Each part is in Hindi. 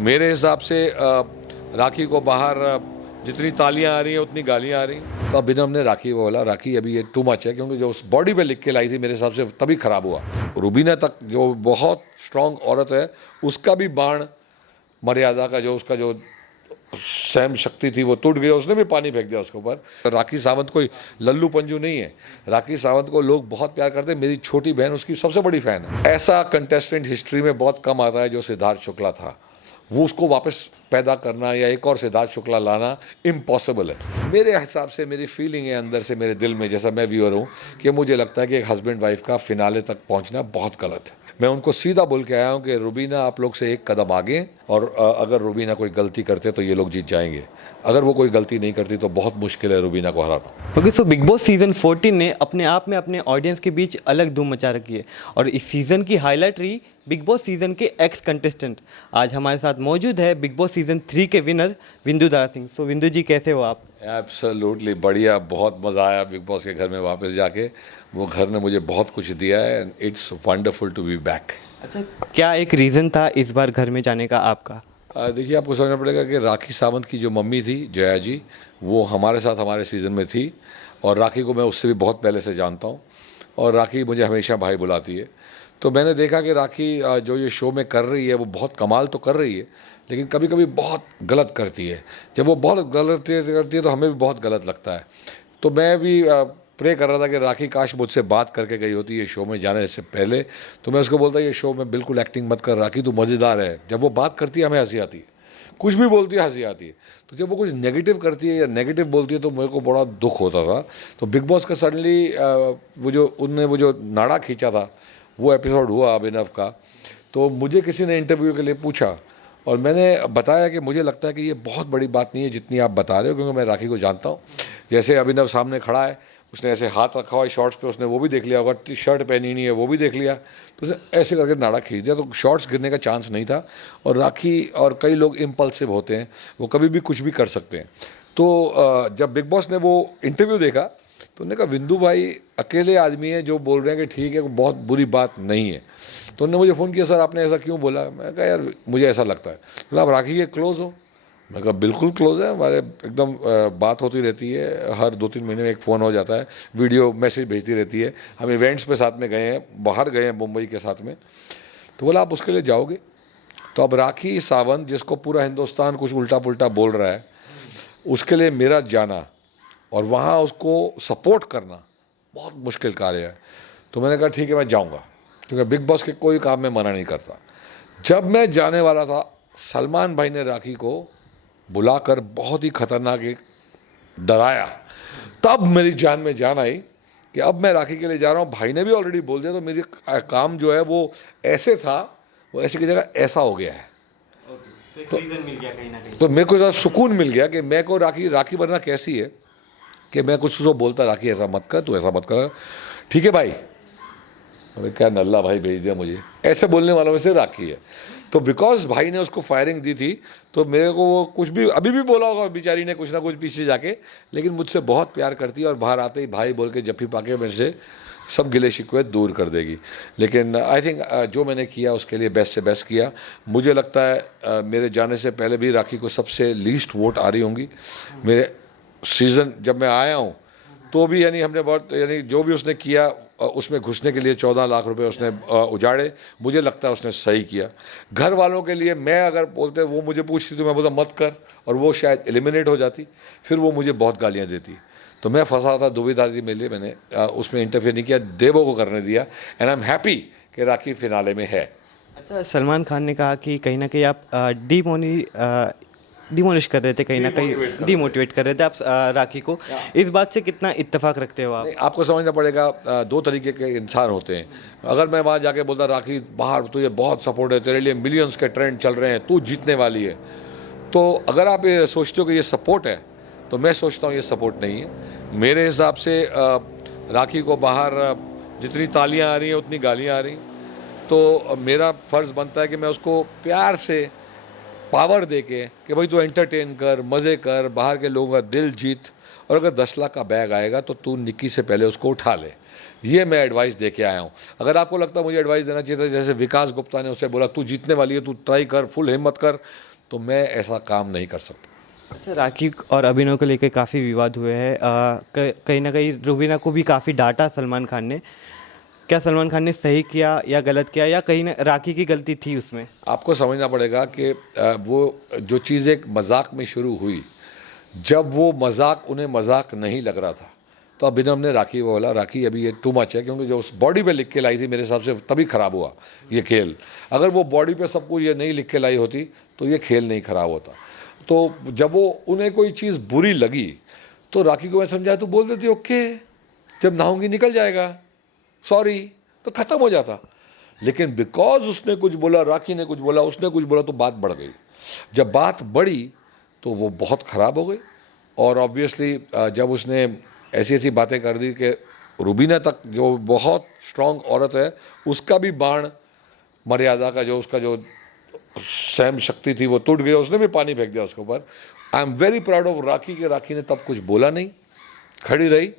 मेरे हिसाब से राखी को बाहर जितनी तालियां आ रही हैं उतनी गालियां आ रही हैं। तो अभिनव ने राखी को बोला राखी अभी ये टू मच है, क्योंकि जो उस बॉडी पे लिख के लाई थी मेरे हिसाब से तभी खराब हुआ। रुबीना तक जो बहुत स्ट्रांग औरत है उसका भी बाण मर्यादा का जो उसका जो सहन शक्ति थी वो टूट गई, उसने भी पानी फेंक दिया उसके ऊपर। राखी सावंत कोई लल्लू पंजू नहीं है। राखी सावंत को लोग बहुत प्यार करते हैं। मेरी छोटी बहन उसकी सबसे बड़ी फैन है। ऐसा कंटेस्टेंट हिस्ट्री में बहुत कम आता है जो सिद्धार्थ शुक्ला था। वो उसको वापस पैदा करना या एक और सिद्धार्थ शुक्ला लाना इम्पॉसिबल है। मेरे हिसाब से मेरी फीलिंग है अंदर से मेरे दिल में, जैसा मैं व्यूअर हूँ, कि मुझे लगता है कि एक हस्बैंड वाइफ का फिनाले तक पहुँचना बहुत गलत है। मैं उनको सीधा बोल के आया हूँ कि रुबीना आप लोग से एक कदम आगे हैं, और अगर रुबीना कोई गलती करते तो ये लोग जीत जाएंगे। अगर वो कोई गलती नहीं करती तो बहुत मुश्किल है रुबीना को हराना। Okay, so big boss season 14 ने अपने आप में अपने ऑडियंस के बीच अलग धूम मचा रखी है, और इस सीजन की हाईलाइट रही बिग बॉस सीजन के एक्स कंटेस्टेंट। आज हमारे साथ मौजूद है बिग बॉस सीजन 3 के विनर विंदु दारा सिंह। सो विंदु जी, कैसे हो आप? एब्सोल्युटली बढ़िया, बहुत मज़ा आया बिग बॉस के घर में वापस जाके। वो घर ने मुझे बहुत कुछ दिया है and it's wonderful to be back. अच्छा, क्या एक रीज़न था इस बार घर में जाने का आपका? देखिए, आपको समझना पड़ेगा कि राखी सावंत की जो मम्मी थी जया जी, वो हमारे साथ हमारे सीज़न में थी, और राखी को मैं उससे भी बहुत पहले से जानता हूँ, और राखी मुझे हमेशा भाई बुलाती है। तो मैंने देखा कि राखी जो ये शो में कर रही है वो बहुत कमाल तो कर रही है, लेकिन कभी कभी बहुत गलत करती है। जब वो बहुत गलत करती है तो हमें भी बहुत गलत लगता है। तो मैं भी प्रे कर रहा था कि राखी काश मुझसे बात करके गई होती ये शो में जाने से पहले। तो मैं उसको बोलता ये शो में बिल्कुल एक्टिंग मत कर राखी, तू मज़ेदार है। जब वो बात करती है हमें हंसी आती है, कुछ भी बोलती है हंसी आती है। तो जब वो कुछ नेगेटिव करती है या नेगेटिव बोलती है तो मेरे को बड़ा दुख होता था। तो बिग बॉस का सडनली वो जो नाड़ा खींचा था, वो एपिसोड हुआ अभिनव का, तो मुझे किसी ने इंटरव्यू के लिए पूछा और मैंने बताया कि मुझे लगता है कि ये बहुत बड़ी बात नहीं है जितनी आप बता रहे हो, क्योंकि मैं राखी को जानता हूँ। जैसे अभिनव सामने खड़ा है, उसने ऐसे हाथ रखा हुआ है शॉर्ट्स पे, उसने वो भी देख लिया होगा, शर्ट पहनी नहीं है वो भी देख लिया, तो उसने ऐसे करके नाड़ा खींच दिया, तो शॉर्ट्स गिरने का चांस नहीं था। और राखी और कई लोग इम्पल्सिव होते हैं, वो कभी भी कुछ भी कर सकते हैं। तो जब बिग बॉस ने वो इंटरव्यू देखा तो उन्होंने कहा विंदु भाई अकेले आदमी है जो बोल रहे हैं कि ठीक है, बहुत बुरी बात नहीं है। तो उन्होंने मुझे फ़ोन किया, सर आपने ऐसा क्यों बोला? मैं कहा यार मुझे ऐसा लगता है। तो आप राखी के क्लोज़ हो? मैं कहा बिल्कुल क्लोज़ है, हमारे एकदम बात होती रहती है, हर 2-3 महीने में एक फ़ोन हो जाता है, वीडियो मैसेज भेजती रहती है, हम इवेंट्स पे साथ में गए हैं, बाहर गए हैं मुंबई के साथ में। तो बोला आप उसके लिए जाओगे? तो अब राखी सावंत जिसको पूरा हिंदुस्तान कुछ उल्टा पुल्टा बोल रहा है, उसके लिए मेरा जाना और वहाँ उसको सपोर्ट करना बहुत मुश्किल कार्य है। तो मैंने कहा ठीक है मैं जाऊँगा, क्योंकि बिग बॉस के कोई काम में मना नहीं करता। जब मैं जाने वाला था, सलमान भाई ने राखी को बुलाकर बहुत ही खतरनाक एक डराया। तब मेरी जान में जान आई कि अब मैं राखी के लिए जा रहा हूँ। भाई ने भी ऑलरेडी बोल दिया, तो मेरी काम जो है वो ऐसे था, वो ऐसे की जगह ऐसा हो गया है। तो रीज़न मिल गया कहीं ना कहीं। तो मेरे को ज़रा सुकून मिल गया कि मैं को राखी बनना कैसी है कि मैं कुछ उसको बोलता राखी ऐसा मत कर, तू ऐसा मत कर, ठीक है भाई। अरे क्या नल्ला भाई भेज दिया मुझे, ऐसे बोलने वालों में से राखी है। तो बिकॉज भाई ने उसको फायरिंग दी थी, तो मेरे को वो कुछ भी अभी भी बोला होगा बेचारी ने कुछ ना कुछ पीछे जाके, लेकिन मुझसे बहुत प्यार करती है और बाहर आते ही भाई बोल के जफ्फी पाके मेरे से सब गिले शिकवे दूर कर देगी। लेकिन आई थिंक जो मैंने किया उसके लिए बेस्ट से बेस्ट किया। मुझे लगता है मेरे जाने से पहले भी राखी को सबसे लीस्ट वोट आ रही होंगी। मेरे सीज़न जब मैं आया हूँ तो भी यानी हमने बहुत यानी जो भी उसने किया उसमें घुसने के लिए 14 लाख रुपए उसने उजाड़े। मुझे लगता है उसने सही किया। घर वालों के लिए मैं अगर बोलते वो मुझे पूछती तो मैं बोलता मत कर, और वो शायद एलिमिनेट हो जाती, फिर वो मुझे बहुत गालियाँ देती। तो मैं फंसा था, दुविधा थी मेरे लिए, मैंने उसमें इंटरफेयर नहीं किया, देवो को करने दिया। एंड आई एम हैप्पी कि राखी फिनाले में है। अच्छा, सलमान खान ने कहा कि कहीं ना कहीं आप डिमोलिश कर रहे थे, कहीं ना कहीं डिमोटिवेट कर रहे थे आप राखी को। इस बात से कितना इत्तेफाक रखते हो आप? नहीं, आपको समझना पड़ेगा, दो तरीके के इंसान होते हैं। अगर मैं वहाँ जाके बोलता राखी बाहर तुझे बहुत सपोर्ट है, तेरे लिए मिलियंस के ट्रेंड चल रहे हैं, तू जीतने वाली है, तो अगर आप ये सोचते हो कि ये सपोर्ट है, तो मैं सोचता हूँ ये सपोर्ट नहीं है। मेरे हिसाब से राखी को बाहर जितनी तालियां आ रही हैं उतनी गालियां आ रही, तो मेरा फ़र्ज़ बनता है कि मैं उसको प्यार से पावर दे के कि भाई तू एंटरटेन कर, मज़े कर, बाहर के लोगों का दिल जीत, और अगर 10 लाख का बैग आएगा तो तू निक्की से पहले उसको उठा ले। ये मैं एडवाइस दे के आया हूँ। अगर आपको लगता है मुझे एडवाइस देना चाहिए था, जैसे विकास गुप्ता ने उसे बोला तू जीतने वाली है, तू ट्राई कर, फुल हिम्मत कर, तो मैं ऐसा काम नहीं कर सकता। अच्छा, राखी और अभिनव को लेकर काफ़ी विवाद हुए हैं। कहीं ना कहीं रुबीना को भी काफ़ी डांटा सलमान खान ने। क्या सलमान खान ने सही किया या गलत किया, या कहीं ना राखी की गलती थी उसमें? आपको समझना पड़ेगा कि वो जो चीज़ एक मजाक में शुरू हुई, जब वो मजाक उन्हें मजाक नहीं लग रहा था, तो अभिनव ने राखी को बोला, राखी अभी ये टू मच है, क्योंकि जो उस बॉडी पे लिख के लाई थी मेरे हिसाब से तभी ख़राब हुआ ये खेल। अगर वो बॉडी पे सब कुछ ये नहीं लिख के लाई होती तो ये खेल नहीं ख़राब होता। तो जब वो उन्हें कोई चीज़ बुरी लगी तो राखी को मैं समझाया तो बोल देती ओके, जब नहाऊंगी निकल जाएगा, सॉरी, तो ख़त्म हो जाता। लेकिन बिकॉज उसने कुछ बोला, राखी ने कुछ बोला, उसने कुछ बोला, तो बात बढ़ गई। जब बात बढ़ी तो वो बहुत ख़राब हो गई। और ऑब्वियसली जब उसने ऐसी ऐसी बातें कर दी कि रुबीना तक, जो बहुत स्ट्रांग औरत है, उसका भी बाण मर्यादा का, जो उसका जो सहन शक्ति थी, वो टूट गई। उसने भी पानी फेंक दिया उसके ऊपर। I am very proud of Rakhi कि राखी ने तब कुछ बोला नहीं, खड़ी रही,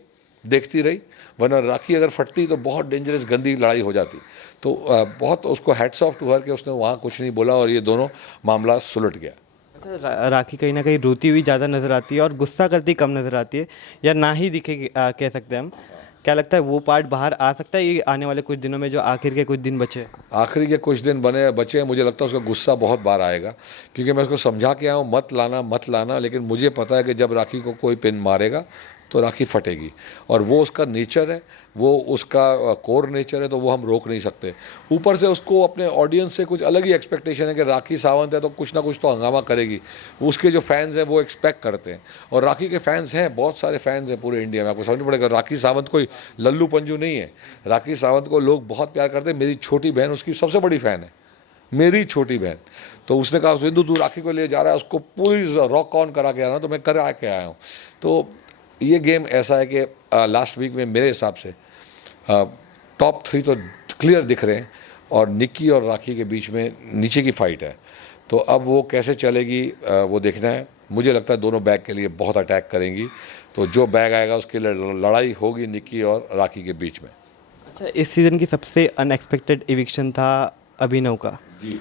देखती रही। वरना राखी अगर फटती तो बहुत डेंजरस गंदी लड़ाई हो जाती। तो बहुत उसको हैट्स ऑफ टू हर कि उसने वहाँ कुछ नहीं बोला और ये दोनों मामला सुलट गया। अच्छा, राखी कहीं ना कहीं रोती हुई ज़्यादा नज़र आती है और गुस्सा करती कम नज़र आती है, या ना ही दिखेगी कह सकते हैं हम। क्या लगता है वो पार्ट बाहर आ सकता है ये आने वाले कुछ दिनों में, जो आखिर के कुछ दिन बचे? आखिरी के कुछ दिन बचे हैं, मुझे लगता है उसका गुस्सा बहुत बार आएगा, क्योंकि मैं उसको समझा के आया हूँ मत लाना मत लाना। लेकिन मुझे पता है कि जब राखी को कोई पिन मारेगा तो राखी फटेगी, और वो उसका नेचर है, वो उसका कोर नेचर है, तो वो हम रोक नहीं सकते। ऊपर से उसको अपने ऑडियंस से कुछ अलग ही एक्सपेक्टेशन है कि राखी सावंत है तो कुछ ना कुछ तो हंगामा करेगी। उसके जो फैंस हैं वो एक्सपेक्ट करते हैं, और राखी के फैंस हैं, बहुत सारे फैंस हैं पूरे इंडिया में। आपको समझना पड़ेगा, राखी सावंत कोई लल्लू पंजू नहीं है। राखी सावंत को लोग बहुत प्यार करते हैं। मेरी छोटी बहन उसकी सबसे बड़ी फ़ैन है, मेरी छोटी बहन। तो उसने कहा सिंधु तू राखी को ले जा रहा है, उसको पूरी रॉक ऑन करा के आ रहा, तो मैं करा के आया हूँ। तो ये गेम ऐसा है कि लास्ट वीक में मेरे हिसाब से टॉप 3 तो क्लियर दिख रहे हैं, और निक्की और राखी के बीच में नीचे की फाइट है। तो अब वो कैसे चलेगी वो देखना है। मुझे लगता है दोनों बैग के लिए बहुत अटैक करेंगी, तो जो बैग आएगा उसके लिए लड़ाई होगी निक्की और राखी के बीच में। अच्छा, इस सीज़न की सबसे अनएक्सपेक्टेड इविक्शन था अभिनव का जी,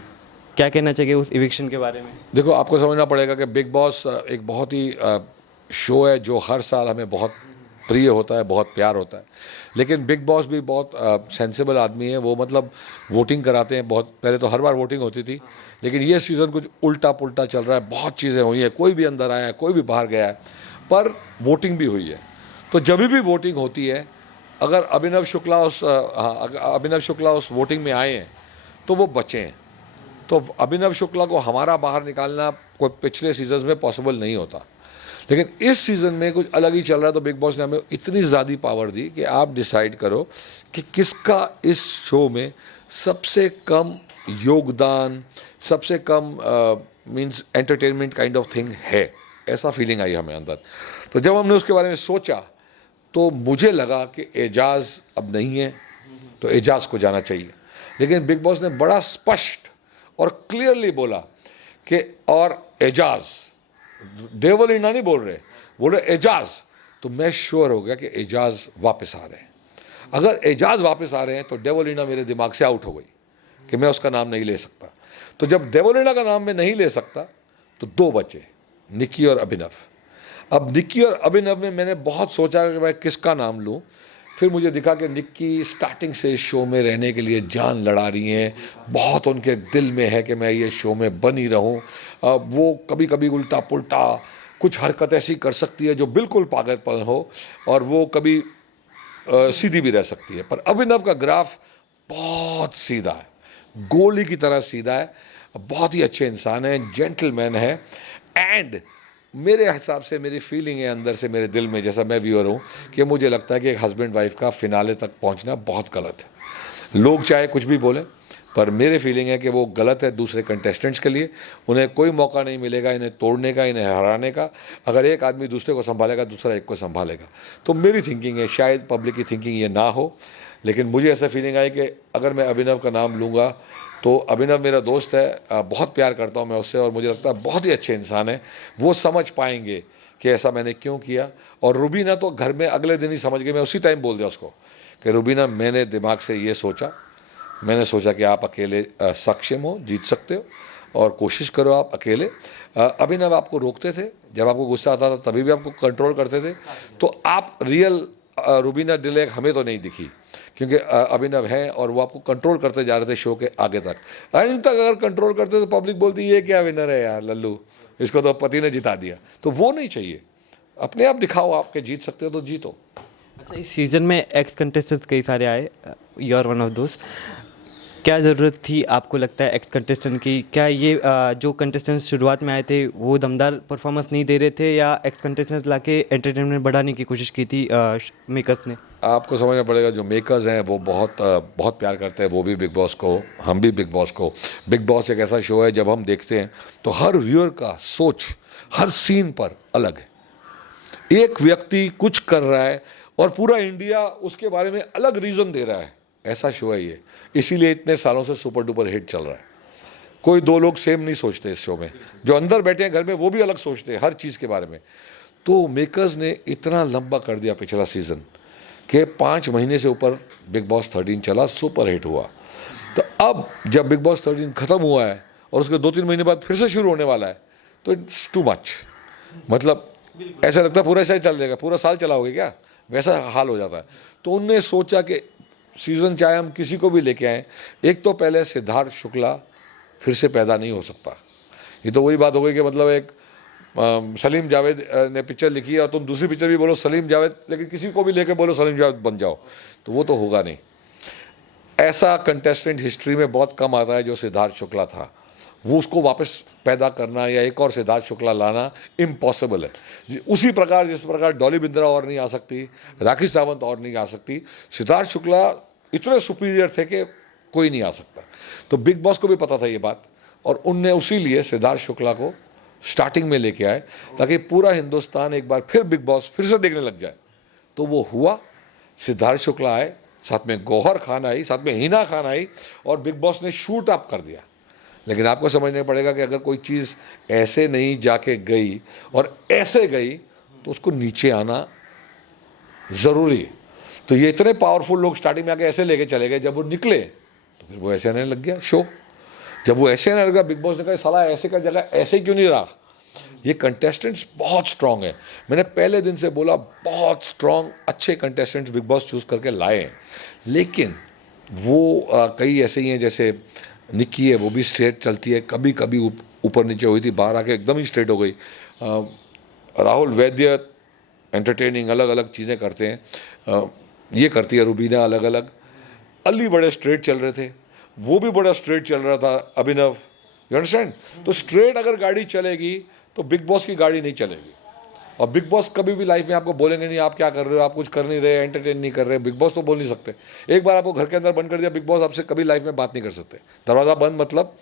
क्या कहना चाहिए उस इविक्शन के बारे में? देखो आपको समझना पड़ेगा कि बिग बॉस एक बहुत ही शो है जो हर साल हमें बहुत प्रिय होता है, बहुत प्यार होता है। लेकिन बिग बॉस भी बहुत सेंसिबल आदमी है। वो मतलब वोटिंग कराते हैं बहुत, पहले तो हर बार वोटिंग होती थी, लेकिन ये सीज़न कुछ उल्टा पुल्टा चल रहा है। बहुत चीज़ें हुई हैं, कोई भी अंदर आया है, कोई भी बाहर गया है, पर वोटिंग भी हुई है। तो जब भी वोटिंग होती है, अगर अभिनव शुक्ला उस वोटिंग में आए हैं तो वो बचे हैं। तो अभिनव शुक्ला को हमारा बाहर निकालना कोई पिछले सीजन में पॉसिबल नहीं होता, लेकिन इस सीज़न में कुछ अलग ही चल रहा है। तो बिग बॉस ने हमें इतनी ज़्यादा पावर दी कि आप डिसाइड करो कि किसका इस शो में सबसे कम योगदान, सबसे कम means entertainment kind of thing है। ऐसा फीलिंग आई हमें अंदर। तो जब हमने उसके बारे में सोचा तो मुझे लगा कि एजाज अब नहीं है, तो एजाज को जाना चाहिए। लेकिन बिग बॉस ने बड़ा स्पष्ट और क्लियरली बोला कि और एजाज, देवलीना नहीं बोल रहे, बोल रहे एजाज। तो मैं श्योर हो गया कि एजाज वापस आ रहे हैं। अगर एजाज वापस आ रहे हैं तो देवलीना मेरे दिमाग से आउट हो गई कि मैं उसका नाम नहीं ले सकता। तो जब देवलीना का नाम मैं नहीं ले सकता तो 2 बचे, निक्की और अभिनव। अब निक्की और अभिनव में मैंने बहुत सोचा कि मैं किसका नाम लूँ। फिर मुझे दिखा कि निक्की स्टार्टिंग से इस शो में रहने के लिए जान लड़ा रही हैं। बहुत उनके दिल में है कि मैं ये शो में बनी रहूं। वो कभी कभी उल्टा पुल्टा कुछ हरकत ऐसी कर सकती है जो बिल्कुल पागलपन हो, और वो कभी सीधी भी रह सकती है। पर अभिनव का ग्राफ बहुत सीधा है, गोली की तरह सीधा है। बहुत ही अच्छे इंसान हैं, जेंटलमैन है। एंड मेरे हिसाब से, मेरी फीलिंग है अंदर से, मेरे दिल में, जैसा मैं व्यूअर हूँ, कि मुझे लगता है कि एक हस्बैंड वाइफ का फिनाले तक पहुँचना बहुत गलत है। लोग चाहे कुछ भी बोले, पर मेरे फीलिंग है कि वो गलत है दूसरे कंटेस्टेंट्स के लिए। उन्हें कोई मौका नहीं मिलेगा इन्हें तोड़ने का, इन्हें हराने का। अगर एक आदमी दूसरे को संभालेगा, दूसरा एक को संभालेगा। तो मेरी थिंकिंग है, शायद पब्लिक की थिंकिंग ये ना हो, लेकिन मुझे ऐसा फीलिंग आई कि अगर मैं अभिनव का नाम लूँगा तो अभिनव मेरा दोस्त है, बहुत प्यार करता हूँ मैं उससे, और मुझे लगता है बहुत ही अच्छे इंसान है। वो समझ पाएंगे कि ऐसा मैंने क्यों किया। और रुबीना तो घर में अगले दिन ही समझ गई। मैं उसी टाइम बोल दिया उसको कि रुबीना, मैंने दिमाग से ये सोचा, मैंने सोचा कि आप अकेले सक्षम हो, जीत सकते हो, और कोशिश करो आप अकेले। अभिनव आपको रोकते थे, जब आपको गुस्सा आता था तभी भी आपको कंट्रोल करते थे। तो आप रियल रूबीना डिलेक हमें तो नहीं दिखी, क्योंकि अभिनव है और वो आपको कंट्रोल करते जा रहे थे शो के आगे तक। एंड तक अगर कंट्रोल करते तो पब्लिक बोलती ये क्या विनर है यार लल्लू, इसको तो पति ने जिता दिया। तो वो नहीं चाहिए, अपने आप दिखाओ, आपके जीत सकते हो तो जीतो। अच्छा, इस सीज़न में एक्स कंटेस्टेंट्स कई सारे आए, यू आर वन ऑफ दोस्त। क्या ज़रूरत थी आपको लगता है एक्स कंटेस्टेंट की? क्या ये जो कंटेस्टेंट्स शुरुआत में आए थे वो दमदार परफॉर्मेंस नहीं दे रहे थे, या एक्स कंटेस्टेंट लाके एंटरटेनमेंट बढ़ाने की कोशिश की थी मेकर्स ने? आपको समझना पड़ेगा, जो मेकर्स हैं वो बहुत प्यार करते हैं, वो भी बिग बॉस को, हम भी बिग बॉस को। बिग बॉस एक ऐसा शो है, जब हम देखते हैं तो हर व्यूअर का सोच हर सीन पर अलग है। एक व्यक्ति कुछ कर रहा है और पूरा इंडिया उसके बारे में अलग रीज़न दे रहा है, ऐसा शो है ये। इसीलिए इतने सालों से सुपर डुपर हिट चल रहा है। कोई दो लोग सेम नहीं सोचते इस शो में, जो अंदर बैठे हैं घर में वो भी अलग सोचते हैं हर चीज़ के बारे में। तो मेकर्स ने इतना लंबा कर दिया पिछला सीज़न कि 5 महीने से ऊपर बिग बॉस 13 चला, सुपर हिट हुआ। तो अब जब बिग बॉस 13 ख़त्म हुआ है और उसके 2-3 महीने बाद फिर से शुरू होने वाला है, तो इट्स टू मच। मतलब ऐसा लगता है पूरा ऐसा ही चल जाएगा, पूरा साल चलाओगे क्या, वैसा हाल हो जाता है। तो उनने सोचा कि सीज़न चाहे हम किसी को भी लेके आएँ, एक तो पहले सिद्धार्थ शुक्ला फिर से पैदा नहीं हो सकता। ये तो वही बात हो गई कि मतलब एक सलीम जावेद ने पिक्चर लिखी है और तुम दूसरी पिक्चर भी बोलो सलीम जावेद, लेकिन किसी को भी लेके बोलो सलीम जावेद बन जाओ, तो वो तो होगा नहीं। ऐसा कंटेस्टेंट हिस्ट्री में बहुत कम आता है जो सिद्धार्थ शुक्ला था। वो उसको वापस पैदा करना या एक और सिद्धार्थ शुक्ला लाना इम्पॉसिबल है। उसी प्रकार जिस प्रकार डॉली बिंद्रा और नहीं आ सकती, राखी सावंत और नहीं आ सकती, सिद्धार्थ शुक्ला इतने सुपीरियर थे कि कोई नहीं आ सकता। तो बिग बॉस को भी पता था ये बात, और उनने उसी लिए सिद्धार्थ शुक्ला को स्टार्टिंग में लेके आए ताकि पूरा हिंदुस्तान एक बार फिर बिग बॉस फिर से देखने लग जाए। तो वो हुआ, सिद्धार्थ शुक्ला आए, साथ में गौहर खान आई, साथ में हिना खान आई, और बिग बॉस ने शूट अप कर दिया। लेकिन आपको समझना पड़ेगा कि अगर कोई चीज़ ऐसे नहीं जाके गई और ऐसे गई तो उसको नीचे आना ज़रूरी है। तो ये इतने पावरफुल लोग स्टार्टिंग में आके ऐसे लेके चले गए, जब वो निकले तो फिर वो ऐसे आने लग गया शो। जब वो ऐसे आने लगा, बिग बॉस ने कहा साला ऐसे का जगह ऐसे क्यों नहीं रहा। ये कंटेस्टेंट्स बहुत स्ट्रांग है, मैंने पहले दिन से बोला, बहुत स्ट्रांग अच्छे कंटेस्टेंट्स बिग बॉस चूज़ करके लाए हैं। लेकिन वो कई ऐसे ही हैं, जैसे निक्की है, वो भी स्ट्रेट चलती है, कभी कभी ऊपर नीचे हुई थी, बाहर आके एकदम ही स्ट्रेट हो गई। राहुल वैद्य एंटरटेनिंग, अलग अलग चीज़ें करते हैं, ये करती है रूबीना अलग अलग। अली बड़े स्ट्रेट चल रहे थे, वो भी बड़ा स्ट्रेट चल रहा था अभिनव, यू अंडरस्टैंड। तो स्ट्रेट अगर गाड़ी चलेगी तो बिग बॉस की गाड़ी नहीं चलेगी। और बिग बॉस कभी भी लाइफ में आपको बोलेंगे नहीं आप क्या कर रहे हो, आप कुछ कर नहीं रहे, एंटरटेन नहीं कर रहे। बिग बॉस तो बोल नहीं सकते। एक बार आपको घर के अंदर बंद कर दिया, बिग बॉस आपसे कभी लाइफ में बात नहीं कर सकते। दरवाज़ा बंद मतलब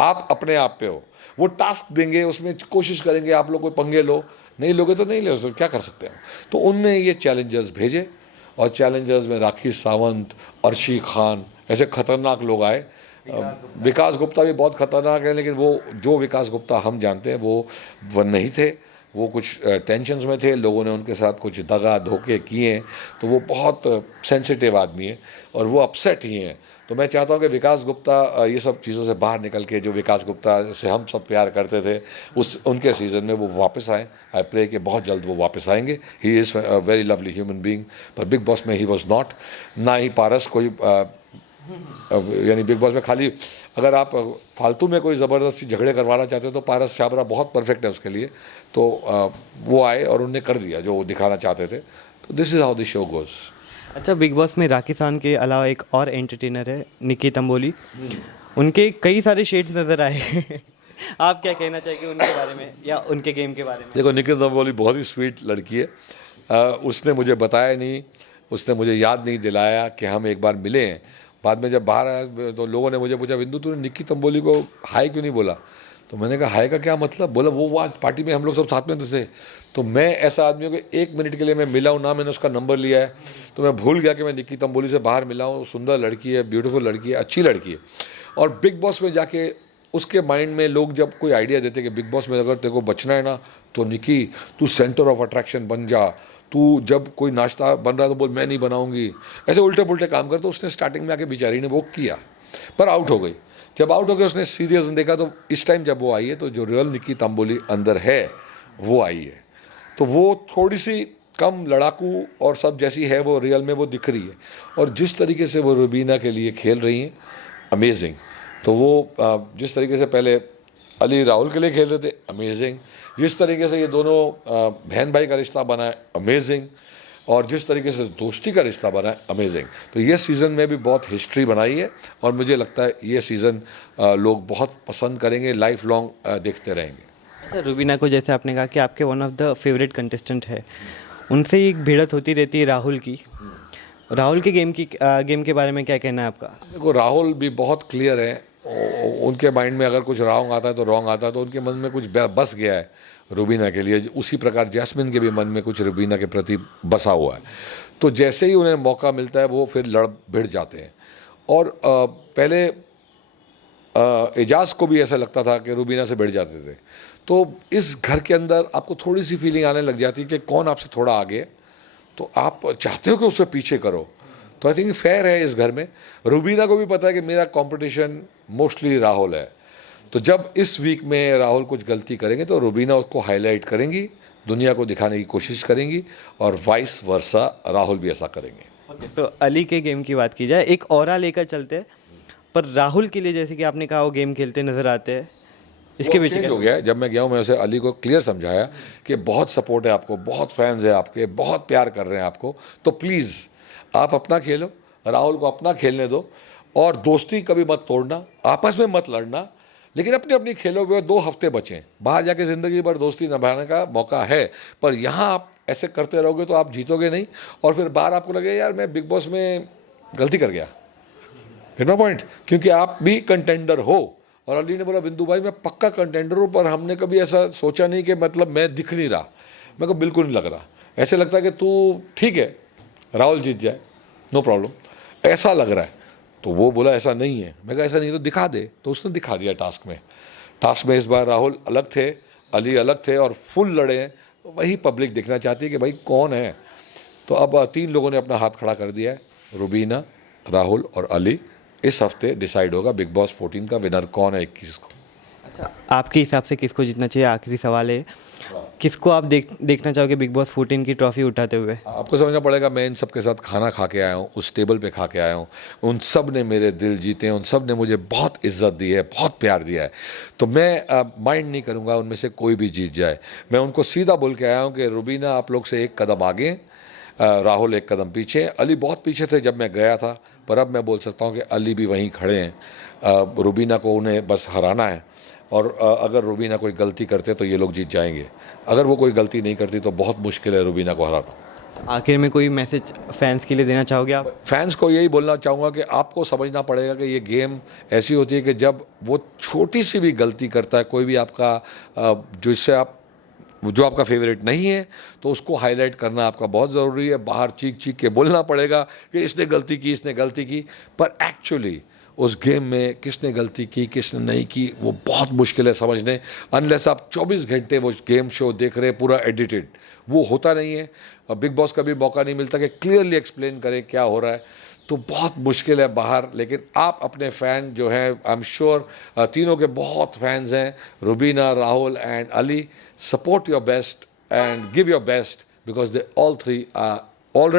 आप अपने आप पे हो। वो टास्क देंगे, उसमें कोशिश करेंगे आप लोग कोई पंगे लो, नहीं लोगे तो नहीं ले, क्या कर सकते हैं। तो उनने ये चैलेंजर्स भेजे, और चैलेंजर्स में राखी सावंत, अर्शी खान, ऐसे खतरनाक लोग आए। विकास गुप्ता भी बहुत खतरनाक है, लेकिन वो जो विकास गुप्ता हम जानते हैं वो नहीं थे। वो कुछ टेंशन्स में थे, लोगों ने उनके साथ कुछ दगा धोखे किए, तो वो बहुत सेंसिटिव आदमी है और वो अपसेट ही हैं। तो मैं चाहता हूँ कि विकास गुप्ता ये सब चीज़ों से बाहर निकल के, जो विकास गुप्ता से हम सब प्यार करते थे उनके सीज़न में वो वापस आए। आई प्रे कि बहुत जल्द वो वापस आएंगे। He is a very lovely human being, पर बिग बॉस में ही वॉज नॉट। ना ही पारस कोई यानी बिग बॉस में खाली अगर आप फालतू में कोई ज़बरदस्ती झगड़े करवाना चाहते हो तो पारस छाबरा बहुत परफेक्ट है उसके लिए। तो वो आए और उनने कर दिया जो वो दिखाना चाहते थे। तो this is how the show goes. अच्छा, बिग बॉस में राखी सावंत के अलावा एक और एंटरटेनर है निक्की तंबोली, उनके कई सारे शेड्स नज़र आए आप क्या कहना चाहेंगे उनके बारे में या उनके गेम के बारे में? देखो, निक्की तंबोली बहुत ही स्वीट लड़की है। उसने मुझे बताया नहीं, उसने मुझे याद नहीं दिलाया कि हम एक बार मिले हैं। बाद में जब बाहर आया तो लोगों ने मुझे पूछा, बिंदु तूने निक्की तंबोली को हाय क्यों नहीं बोला? तो मैंने कहा हाय का क्या मतलब? बोला वो आज पार्टी में हम लोग सब साथ में तो थे। तो मैं ऐसा आदमी हूँ कि 1 मिनट के लिए मैं मिला हूँ ना, मैंने उसका नंबर लिया है, तो मैं भूल गया कि मैं निक्की तंबोली से बाहर मिला हूँ। सुंदर लड़की है, ब्यूटीफुल लड़की है, अच्छी लड़की है। और बिग बॉस में जाके उसके माइंड में लोग जब कोई आइडिया देते कि बिग बॉस में अगर तेरे को बचना है ना तो निक्की तू सेंटर ऑफ अट्रैक्शन बन जा, तू जब कोई नाश्ता बन रहा है तो बोल मैं नहीं बनाऊंगी, ऐसे उल्टे पुल्टे काम कर। तो उसने स्टार्टिंग में आके बेचारी ने वो किया, पर आउट हो गई। जब आउट हो गया उसने सीरियस देखा, तो इस टाइम जब वो आई है तो जो रियल निक्की तंबोली अंदर है वो आई है, तो वो थोड़ी सी कम लड़ाकू और सब जैसी है वो रियल में वो दिख रही है। और जिस तरीके से वो रुबीना के लिए खेल रही हैं, अमेजिंग। तो वो जिस तरीके से पहले अली राहुल के लिए खेल रहे थे, अमेजिंग। जिस तरीके से ये दोनों बहन भाई का रिश्ता बना है, अमेजिंग। और जिस तरीके से दोस्ती का रिश्ता बना है, अमेजिंग। तो ये सीज़न में भी बहुत हिस्ट्री बनाई है और मुझे लगता है ये सीज़न लोग बहुत पसंद करेंगे, लाइफ लॉन्ग देखते रहेंगे। अच्छा, रुबीना को जैसे आपने कहा कि आपके one of the favourite contestant है, उनसे एक भिड़त होती रहती है राहुल की। राहुल के गेम के बारे में क्या कहना है आपका? देखो, राहुल भी बहुत क्लियर है, उनके माइंड में अगर कुछ रॉन्ग आता है तो रॉन्ग आता है, तो उनके मन में कुछ बस गया है रुबीना के लिए। उसी प्रकार जैस्मिन के भी मन में कुछ रुबीना के प्रति बसा हुआ है। तो जैसे ही उन्हें मौका मिलता है वो फिर लड़ भिड़ जाते हैं। और पहले एजाज को भी ऐसा लगता था कि रुबीना से भिड़ जाते थे। तो इस घर के अंदर आपको थोड़ी सी फीलिंग आने लग जाती है कि कौन आपसे थोड़ा आगे है, तो आप चाहते हो कि उससे पीछे करो। तो आई थिंक फेयर है इस घर में। रुबीना को भी पता है कि मेरा कंपटीशन मोस्टली राहुल है, तो जब इस वीक में राहुल कुछ गलती करेंगे तो रुबीना उसको हाईलाइट करेंगी, दुनिया को दिखाने की कोशिश करेंगी, और वाइस वर्सा राहुल भी ऐसा करेंगे। तो अली के गेम की बात की जाए, एक ऑरा लेकर चलते हैं, पर राहुल के लिए जैसे कि आपने कहा वो गेम खेलते नजर आते हैं, इसके पीछे चेंज हो गया है। जब मैं गया हूँ, मैं उसे अली को क्लियर समझाया कि बहुत सपोर्ट है आपको, बहुत फैंस है आपके, बहुत प्यार कर रहे हैं आपको, तो प्लीज़ आप अपना खेलो, राहुल को अपना खेलने दो, और दोस्ती कभी मत तोड़ना, आपस में मत लड़ना, लेकिन अपनी अपनी खेलो हुए 2 हफ्ते बचें। बाहर जाके ज़िंदगी भर दोस्ती निभाने का मौका है, पर यहाँ आप ऐसे करते रहोगे तो आप जीतोगे नहीं, और फिर बाहर आपको लगे यार मैं बिग बॉस में गलती कर गया। Gate my point? क्योंकि आप भी कंटेंडर हो। और अली ने बोला बिंदु भाई मैं पक्का कंटेंडर हूँ, पर हमने कभी ऐसा सोचा नहीं कि मतलब मैं दिख नहीं रहा। मेरे को बिल्कुल नहीं लग रहा, ऐसे लगता है कि तू ठीक है, राहुल जीत जाए, नो प्रॉब्लम, ऐसा लग रहा है। तो वो बोला ऐसा नहीं है। मैं कहा ऐसा नहीं तो दिखा दे, तो उसने दिखा दिया टास्क में इस बार राहुल अलग थे, अली अलग थे और फुल लड़े हैं। तो वही पब्लिक देखना चाहती है कि भाई कौन है। तो अब 3 लोगों ने अपना हाथ खड़ा कर दिया है, रुबीना, राहुल और अली। इस हफ्ते डिसाइड होगा बिग बॉस 14 का विनर कौन है 21 को। अच्छा, आपके हिसाब से किसको जीतना चाहिए? आखिरी सवाल है, किसको आप देखना चाहोगे बिग बॉस 14 की ट्रॉफी उठाते हुए? आपको समझना पड़ेगा, मैं इन सब के साथ खाना खा के आया हूँ, उस टेबल पे खा के आया हूँ, उन सब ने मेरे दिल जीते हैं, उन सब ने मुझे बहुत इज्जत दी है, बहुत प्यार दिया है। तो मैं माइंड नहीं करूँगा उनमें से कोई भी जीत जाए। मैं उनको सीधा बोल के आया हूँ कि रुबीना आप लोग से 1 कदम आगे, राहुल 1 कदम पीछे। अली बहुत पीछे थे जब मैं गया था, पर अब मैं बोल सकता हूँ कि अली भी वहीं खड़े हैं। रुबीना को उन्हें बस हराना है, और अगर रुबीना कोई गलती करते तो ये लोग जीत जाएंगे। अगर वो कोई गलती नहीं करती तो बहुत मुश्किल है रुबीना को हराना। आखिर में कोई मैसेज फैंस के लिए देना चाहोगे आप? फैंस को यही बोलना चाहूँगा कि आपको समझना पड़ेगा कि ये गेम ऐसी होती है कि जब वो छोटी सी भी गलती करता है कोई भी आपका, जो आपका फेवरेट नहीं है, तो उसको हाईलाइट करना आपका बहुत ज़रूरी है। बाहर चीख चीख के बोलना पड़ेगा कि इसने गलती की, इसने गलती की, पर एक्चुअली उस गेम में किसने गलती की किसने नहीं की वो बहुत मुश्किल है समझने, अनलेस आप 24 घंटे वो गेम शो देख रहे हैं पूरा एडिटेड। वो होता नहीं है, और बिग बॉस का भी मौका नहीं मिलता कि क्लियरली एक्सप्लेन करे क्या हो रहा है, तो बहुत मुश्किल है बाहर। लेकिन आप अपने फ़ैन जो हैं, आई एम श्योर तीनों के बहुत फैंस हैं, Rubina, Rahul and Ali, support your best and give your best, because they all 3 are already